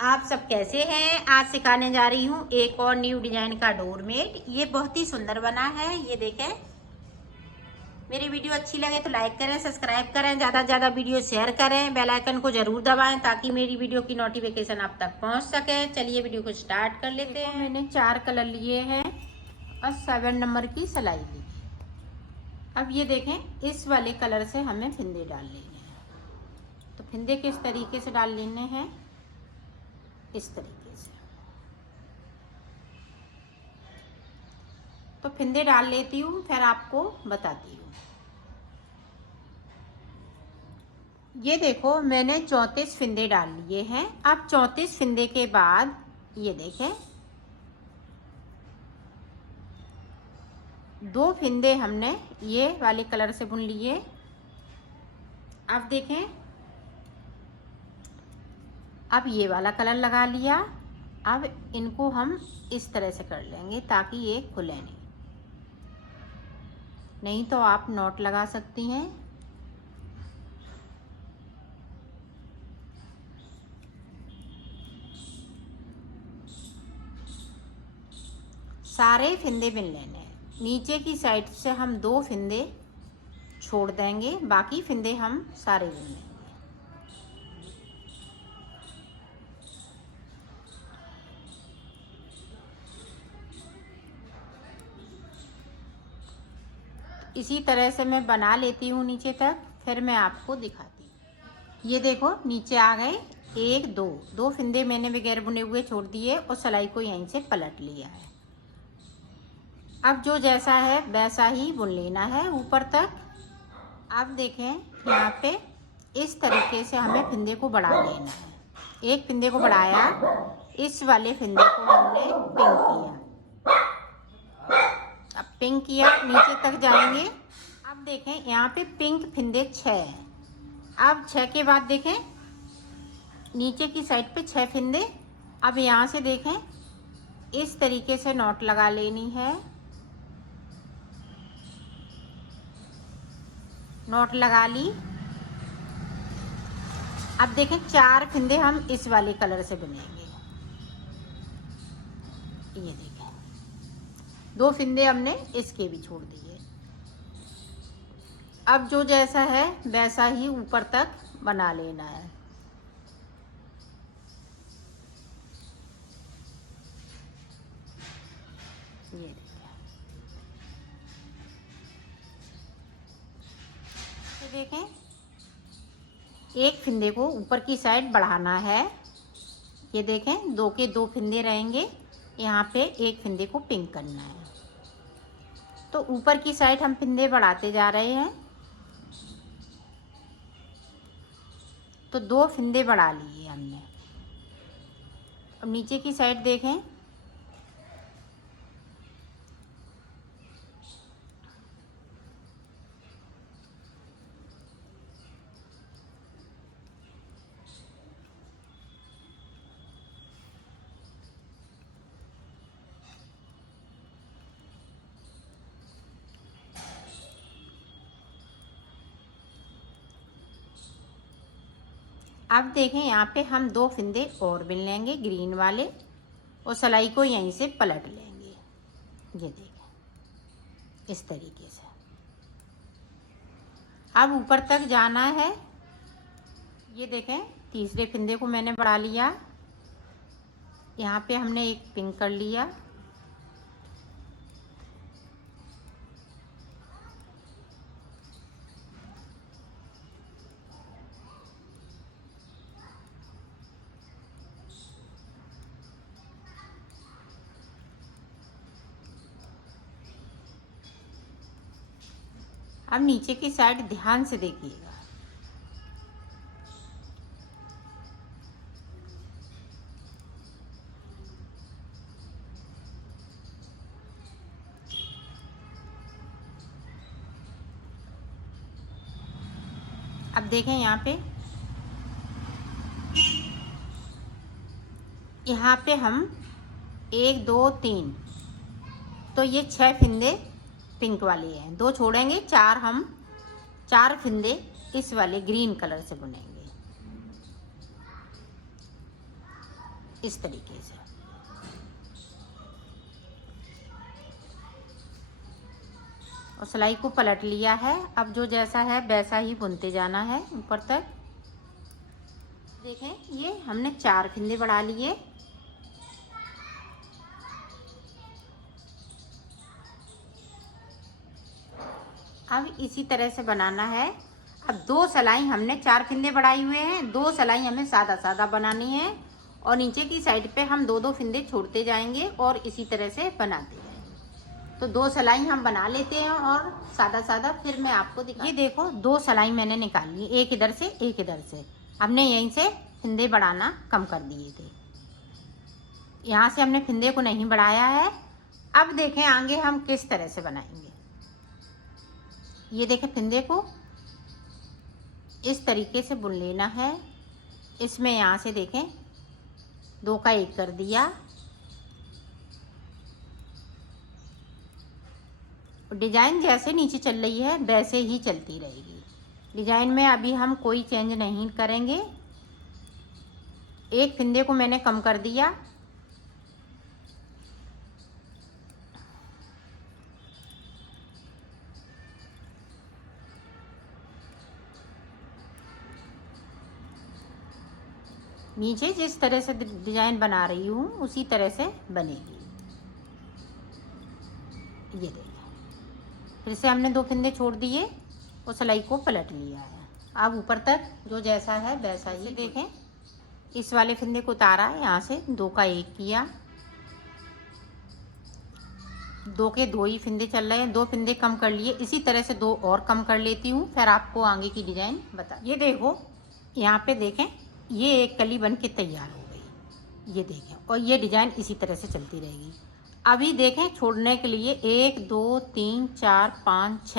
आप सब कैसे हैं। आज सिखाने जा रही हूँ एक और न्यू डिजाइन का डोरमेट। ये बहुत ही सुंदर बना है। ये देखें। मेरी वीडियो अच्छी लगे तो लाइक करें, सब्सक्राइब करें, ज़्यादा से ज़्यादा वीडियो शेयर करें, बेल आइकन को जरूर दबाएं ताकि मेरी वीडियो की नोटिफिकेशन आप तक पहुँच सके। चलिए वीडियो को स्टार्ट कर लेते हैं। मैंने 4 कलर लिए हैं और 7 नंबर की सिलाई ली। अब ये देखें, इस वाले कलर से हमें फिंदे डाल लेने हैं। तो फिंदे किस तरीके से डाल लेने हैं, इस तरीके से। तो फिंदे डाल लेती हूँ, फिर आपको बताती हूँ। ये देखो, मैंने 34 फिंदे डाल लिए हैं। अब 34 फिंदे के बाद ये देखें, 2 फिंदे हमने ये वाले कलर से बुन लिए। अब देखें, अब ये वाला कलर लगा लिया। अब इनको हम इस तरह से कर लेंगे ताकि ये खुले नहीं तो आप नॉट लगा सकती हैं। सारे फिंदे बिन लेने हैं। नीचे की साइड से हम 2 फिंदे छोड़ देंगे, बाकी फिंदे हम सारे बिन लेंगे। इसी तरह से मैं बना लेती हूँ नीचे तक, फिर मैं आपको दिखाती हूँ। ये देखो, नीचे आ गए 1 2 फिंदे मैंने बगैर बुने हुए छोड़ दिए और सिलाई को यहीं से पलट लिया है। अब जो जैसा है वैसा ही बुन लेना है ऊपर तक। अब देखें, यहाँ पे इस तरीके से हमें फिंदे को बढ़ा लेना है। एक फिंदे को बढ़ाया, इस वाले फिंदे को हमने पिंक किया। अब पिंक किया, नीचे तक जाएंगे। अब देखें, यहाँ पे पिंक फिंदे 6 हैं। अब 6 के बाद देखें, नीचे की साइड पे 6 फिंदे। अब यहाँ से देखें, इस तरीके से नॉट लगा लेनी है। नॉट लगा ली। अब देखें, 4 फिंदे हम इस वाले कलर से बुनेंगे। ये देखें, 2 फिंदे हमने इसके भी छोड़ दिए। अब जो जैसा है वैसा ही ऊपर तक बना लेना है। ये देखें, एक फिंदे को ऊपर की साइड बढ़ाना है। ये देखें, 2 के 2 फिंदे रहेंगे। यहाँ पे एक फिंदे को पिंक करना है। तो ऊपर की साइड हम फिंदे बढ़ाते जा रहे हैं। तो 2 फिंदे बढ़ा लिए हमने। अब नीचे की साइड देखें, अब देखें, यहाँ पे हम 2 फिंदे और बिन लेंगे ग्रीन वाले और सिलाई को यहीं से पलट लेंगे। ये देखें, इस तरीके से। अब ऊपर तक जाना है। ये देखें, तीसरे फिंदे को मैंने बढ़ा लिया। यहाँ पे हमने एक पिंक कर लिया। अब नीचे की साइड ध्यान से देखिएगा। अब देखें, यहाँ पे हम 1 2 3, तो ये 6 फिंदे पिंक वाले हैं। 2 छोड़ेंगे, 4 हम 4 फिंदे इस वाले ग्रीन कलर से बुनेंगे। इस तरीके से। और सिलाई को पलट लिया है। अब जो जैसा है वैसा ही बुनते जाना है ऊपर तक। देखें ये हमने 4 फंदे बढ़ा लिए। अब इसी तरह से बनाना है। अब 2 सिलाई हमने 4 फंदे बढ़ाए हुए हैं, 2 सिलाई हमें सादा सादा बनानी है और नीचे की साइड पे हम 2-2 फंदे छोड़ते जाएंगे और इसी तरह से बनाते जाएंगे। तो 2 सिलाई हम बना लेते हैं और सादा सादा फिर मैं आपको दिखा। ये देखो 2 सिलाई मैंने निकाली, एक इधर से एक इधर से। हमने यहीं से फंदे बढ़ाना कम कर दिए थे, यहाँ से हमने फंदे को नहीं बढ़ाया है। अब देखें आगे हम किस तरह से बनाएंगे। ये देखें फंदे को इस तरीके से बुन लेना है। इसमें यहाँ से देखें 2 का 1 कर दिया। डिजाइन जैसे नीचे चल रही है वैसे ही चलती रहेगी। डिजाइन में अभी हम कोई चेंज नहीं करेंगे। एक फंदे को मैंने कम कर दिया। नीचे जिस तरह से डिजाइन बना रही हूँ उसी तरह से बनेगी। ये देखिए फिर से हमने 2 फंदे छोड़ दिए और सिलाई को पलट लिया है। अब ऊपर तक जो जैसा है वैसा ही। देखें इस वाले फंदे को उतारा, यहाँ से 2 का 1 किया। 2 के 2 ही फंदे चल रहे हैं, 2 फंदे कम कर लिए। इसी तरह से 2 और कम कर लेती हूँ, फिर आपको आगे की डिजाइन बता। ये देखो यहाँ पे देखें ये एक कली बन के तैयार हो गई। ये देखें और ये डिजाइन इसी तरह से चलती रहेगी। अभी देखें छोड़ने के लिए 1 2 3 4 5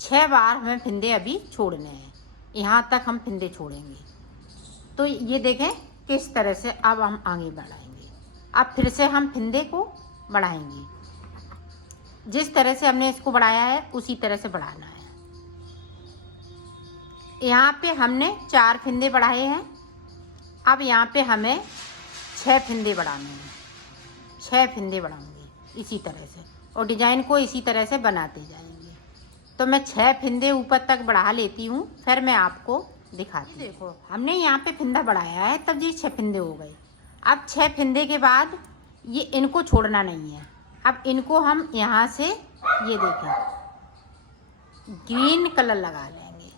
6 बार हमें फंदे अभी छोड़ने हैं। यहाँ तक हम फंदे छोड़ेंगे। तो ये देखें किस तरह से अब हम आगे बढ़ाएंगे। अब फिर से हम फंदे को बढ़ाएंगे, जिस तरह से हमने इसको बढ़ाया है उसी तरह से बढ़ाना है। यहाँ पे हमने 4 फंदे बढ़ाए हैं। अब यहाँ पे हमें 6 फंदे बढ़ाने हैं। 6 फंदे बढ़ाऊंगी इसी तरह से और डिजाइन को इसी तरह से बनाते जाएंगे। तो मैं 6 फंदे ऊपर तक बढ़ा लेती हूँ, फिर मैं आपको दिखाती हूँ। देखो हमने यहाँ पे फंदा बढ़ाया है तब ये 6 फंदे हो गए। अब 6 फंदे के बाद ये इनको छोड़ना नहीं है। अब इनको हम यहाँ से ये देखें ग्रीन कलर लगा लेंगे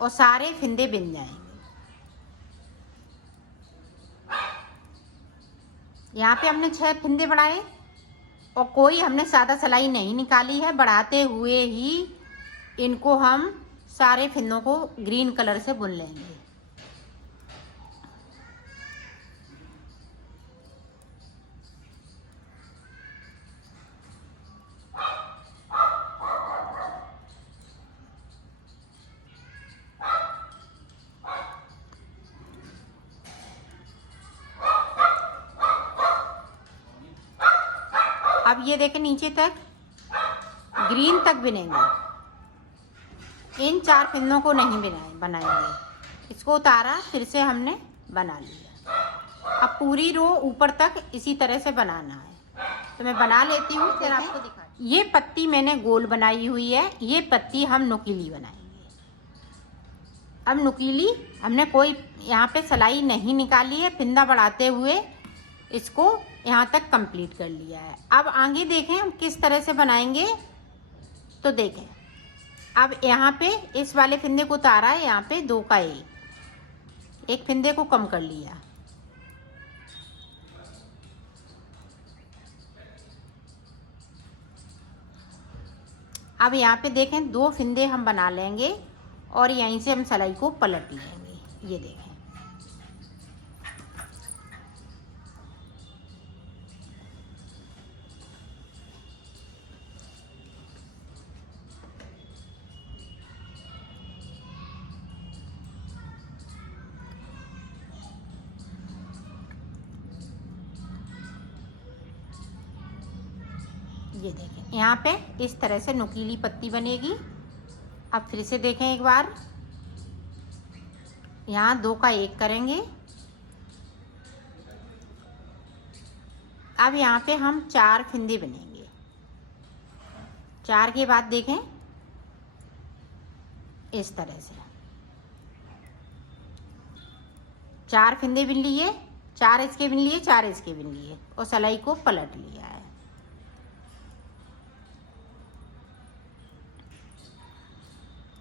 और सारे फंदे बिन जाएंगे। यहाँ पे हमने 6 फंदे बढ़ाए और कोई हमने सादा सिलाई नहीं निकाली है। बढ़ाते हुए ही इनको हम सारे फंदों को ग्रीन कलर से बुन लेंगे। अब ये देखें नीचे तक ग्रीन तक बिनेंगे। इन 4 फंदों को नहीं बनाएंगे। इसको उतारा फिर से हमने बना लिया। अब पूरी रो ऊपर तक इसी तरह से बनाना है। तो मैं बना लेती हूँ फिर आपको दिखाती हूँ। ये पत्ती मैंने गोल बनाई हुई है, ये पत्ती हम नुकीली बनाएंगे। अब नुकीली हमने कोई यहाँ पे सिलाई नहीं निकाली है। फंदा बढ़ाते हुए इसको यहाँ तक कंप्लीट कर लिया है। अब आगे देखें हम किस तरह से बनाएंगे। तो देखें अब यहाँ पे इस वाले फंदे को उतारा है, यहाँ पे 2 का 1 फंदे को कम कर लिया। अब यहाँ पे देखें 2 फंदे हम बना लेंगे और यहीं से हम सिलाई को पलट लेंगे। ये देखें ये देखें यहाँ पे इस तरह से नुकीली पत्ती बनेगी। अब फिर से देखें एक बार, यहाँ 2 का 1 करेंगे अब यहाँ पे हम 4 फिंदे बनेंगे। 4 के बाद देखें इस तरह से 4 फिंदे बिन लिए, 4 इसके बिन लिए, 4 इसके बिन लिए और सिलाई को पलट लिया है।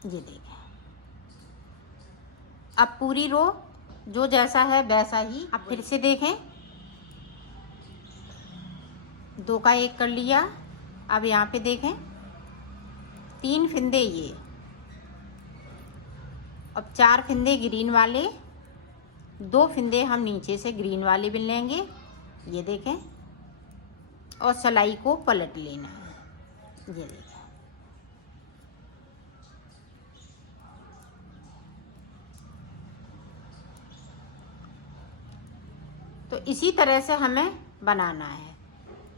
ये देखें। अब पूरी रो जो जैसा है वैसा ही। अब फिर से देखें, 2 का 1 कर लिया। अब यहाँ पे देखें 3 फिंदे ये, अब 4 फिंदे ग्रीन वाले, 2 फिंदे हम नीचे से ग्रीन वाले बिन लेंगे। ये देखें और सिलाई को पलट लेना है। ये देखें। तो इसी तरह से हमें बनाना है।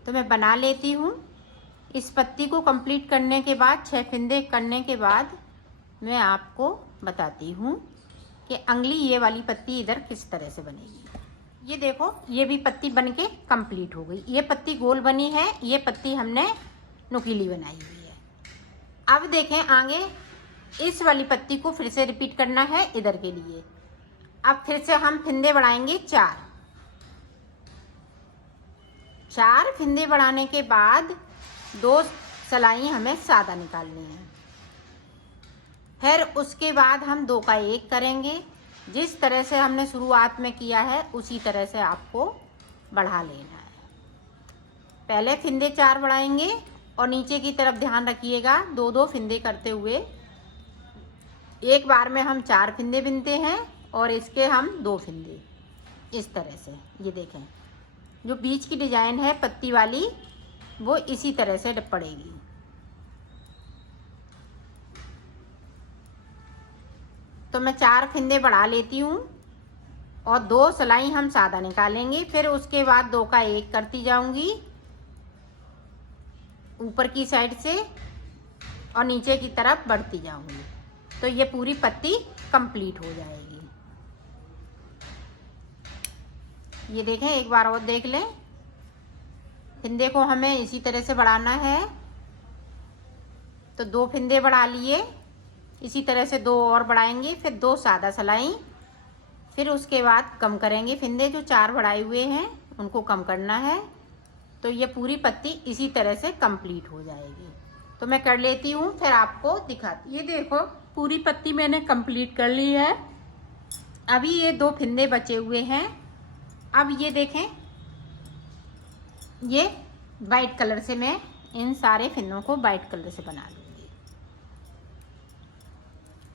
तो मैं बना लेती हूँ। इस पत्ती को कंप्लीट करने के बाद 6 फिंदे करने के बाद मैं आपको बताती हूँ कि अगली ये वाली पत्ती इधर किस तरह से बनेगी। ये देखो, ये भी पत्ती बनके कंप्लीट हो गई। ये पत्ती गोल बनी है, ये पत्ती हमने नुकीली बनाई हुई है। अब देखें आगे इस वाली पत्ती को फिर से रिपीट करना है इधर के लिए। अब फिर से हम फिंदे बढ़ाएंगे 4 फिंदे बढ़ाने के बाद 2 सिलाई हमें सादा निकालनी है। फिर उसके बाद हम 2 का 1 करेंगे। जिस तरह से हमने शुरुआत में किया है उसी तरह से आपको बढ़ा लेना है। पहले फिंदे 4 बढ़ाएंगे और नीचे की तरफ ध्यान रखिएगा 2-2 फिंदे करते हुए एक बार में हम 4 फिंदे बिनते हैं और इसके हम 2 फिंदे इस तरह से। ये देखें, जो बीच की डिजाइन है पत्ती वाली वो इसी तरह से पड़ेगी। तो मैं 4 फिंदे बढ़ा लेती हूँ और 2 सिलाई हम सादा निकालेंगे। फिर उसके बाद 2 का 1 करती जाऊंगी ऊपर की साइड से और नीचे की तरफ बढ़ती जाऊंगी। तो ये पूरी पत्ती कंप्लीट हो जाएगी। ये देखें, एक बार और देख लें। फिंदे को हमें इसी तरह से बढ़ाना है। तो 2 फिंदे बढ़ा लिए, इसी तरह से 2 और बढ़ाएंगे, फिर 2 सादा सिलाई, फिर उसके बाद कम करेंगे फिंदे। जो 4 बढ़ाए हुए हैं उनको कम करना है। तो ये पूरी पत्ती इसी तरह से कंप्लीट हो जाएगी। तो मैं कर लेती हूँ फिर आपको दिखाती। ये देखो, पूरी पत्ती मैंने कंप्लीट कर ली है। अभी ये 2 फिंदे बचे हुए हैं। अब ये देखें, ये वाइट कलर से मैं इन सारे फिंदों को वाइट कलर से बना लूँगी।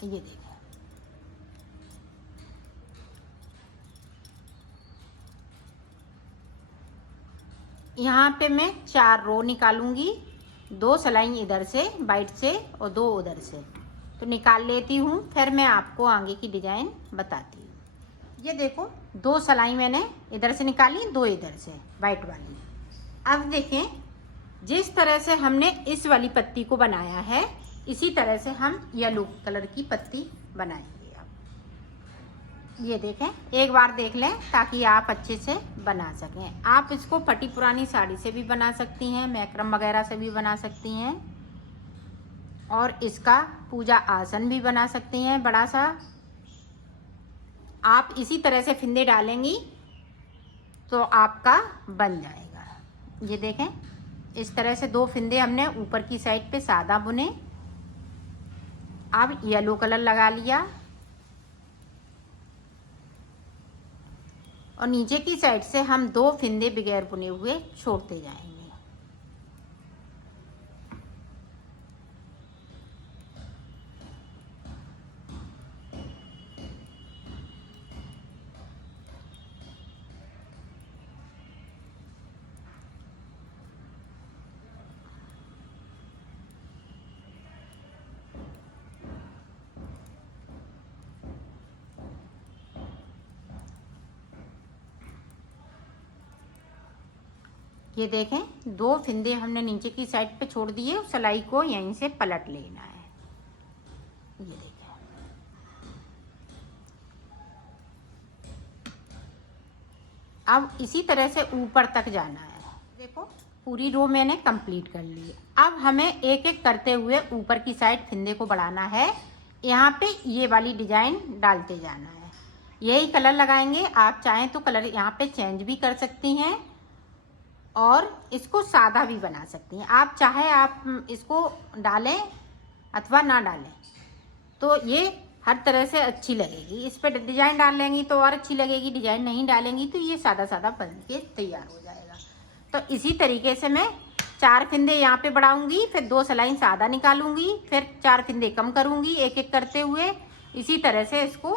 ये देखें, यहाँ पे मैं 4 रो निकालूंगी। 2 सिलाई इधर से वाइट से और 2 उधर से। तो निकाल लेती हूँ, फिर मैं आपको आगे की डिजाइन बताती हूँ। ये देखो, 2 सिलाई मैंने इधर से निकाली, 2 इधर से वाइट वाली। अब देखें, जिस तरह से हमने इस वाली पत्ती को बनाया है इसी तरह से हम येलो कलर की पत्ती बनाएंगे। अब ये देखें, एक बार देख लें ताकि आप अच्छे से बना सकें। आप इसको फटी पुरानी साड़ी से भी बना सकती हैं, मैक्रम वगैरह से भी बना सकती हैं और इसका पूजा आसन भी बना सकती हैं बड़ा सा। आप इसी तरह से फिंदे डालेंगी तो आपका बन जाएगा। ये देखें, इस तरह से 2 फिंदे हमने ऊपर की साइड पे सादा बुने। अब येलो कलर लगा लिया और नीचे की साइड से हम 2 फिंदे बगैर बुने हुए छोड़ते जाएंगे। ये देखें, 2 फिंदे हमने नीचे की साइड पे छोड़ दिए, सिलाई को यहीं से पलट लेना है। ये देखें, अब इसी तरह से ऊपर तक जाना है। देखो पूरी रो मैंने कंप्लीट कर ली। अब हमें एक एक करते हुए ऊपर की साइड फंदे को बढ़ाना है। यहाँ पे ये वाली डिजाइन डालते जाना है। यही कलर लगाएंगे, आप चाहें तो कलर यहाँ पे चेंज भी कर सकती हैं और इसको सादा भी बना सकती हैं। आप चाहे आप इसको डालें अथवा ना डालें, तो ये हर तरह से अच्छी लगेगी। इस पर डिजाइन डाल लेंगी तो और अच्छी लगेगी, डिजाइन नहीं डालेंगी तो ये सादा सादा बन के तैयार हो जाएगा। तो इसी तरीके से मैं 4 फंदे यहाँ पे बढ़ाऊंगी, फिर 2 सलाइन सादा निकालूंगी, फिर 4 फंदे कम करूंगी एक एक करते हुए। इसी तरह से इसको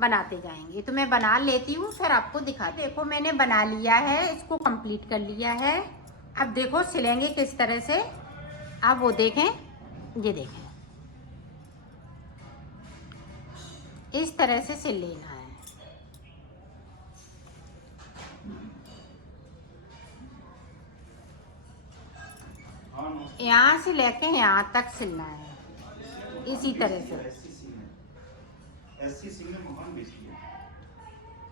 बनाते जाएंगे। तो मैं बना लेती हूँ फिर आपको दिखा। देखो मैंने बना लिया है, इसको कंप्लीट कर लिया है। अब देखो सिलेंगे किस तरह से, आप वो देखें, ये देखें इस तरह से सिल लेना है। यहाँ से लेके यहाँ तक सिलना है इसी तरह से।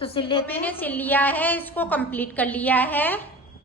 तो सिल लेते हैं। सिल लिया है, इसको कंप्लीट कर लिया है।